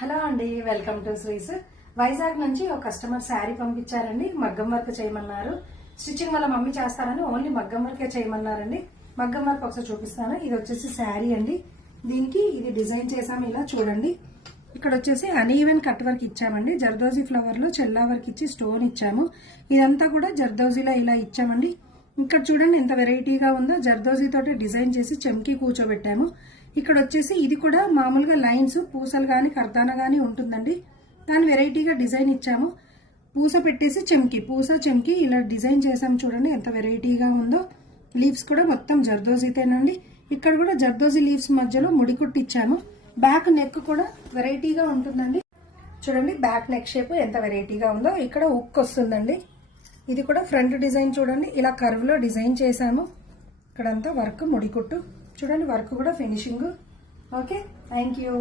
Hello అండి, welcome to శ్రీస్. Vizag నుంచి ఒక కస్టమర్ శారీ పంపించారండి. మగ్గం వర్క్ చేయమన్నారు. స్టిచ్చింగ్ వాళ్ళ మమ్మీ చేస్తారని ఓన్లీ మగ్గం వర్కే చేయమన్నారండి. మగ్గం వర్క్ ఒకసారి చూపిస్తాను. ఇది వచ్చేసి శారీ అండి. దీనికి ఇది డిజైన్ చేసాము. ఇలా చూడండి. ఇక్కడ వచ్చేసి అనీవెన్ కట్ వర్క్ ఇచ్చామండి. జర్దోజీ ఫ్లవర్ లో చెల్లా వర్క్ ఇచ్చి స్టోన్ ఇచ్చాము. ఇదంతా కూడా జర్దోజీలో ఇలా ఇచ్చామండి. ఇక్కడ చూడండి ఎంత వెరైటీగా ఉందో. జర్దోజీ తోటి డిజైన్ చేసి చెంకి కూర్చోబెట్టాము. ఇక్కడ వచ్చేసి ఇది కూడా మామూలుగా లైన్స్ పూసలు గాని కర్దాన గాని ఉంటుందండి. దాని వెరైటీగా డిజైన్ ఇచ్చాము. పూస పెట్టేసి చెంకి, పూస చెంకి ఇలా డిజైన్ చేసాము. చూడండి ఎంత వెరైటీగా ఉందో. లీవ్స్ కూడా మొత్తం జర్దోజీతేనండి. ఇక్కడ కూడా జర్దోజీ లీవ్స్ మధ్యలో ముడికుట్టు ఇచ్చాము. బ్యాక్ నెక్ కూడా వెరైటీగా ఉంటుందండి. చూడండి బ్యాక్ నెక్ షేప్ ఎంత వెరైటీగా ఉందో. ఇక్కడ ఉక్ వస్తుందండి. ఇది కూడా ఫ్రంట్ డిజైన్ చూడండి. ఇలా కర్వ్ లో డిజైన్ చేసాము. ఇక్కడంతా వర్క్ ముడికుట్టు చూడండి. వర్క్ కూడా ఫినిషింగ్. Okay, thank you.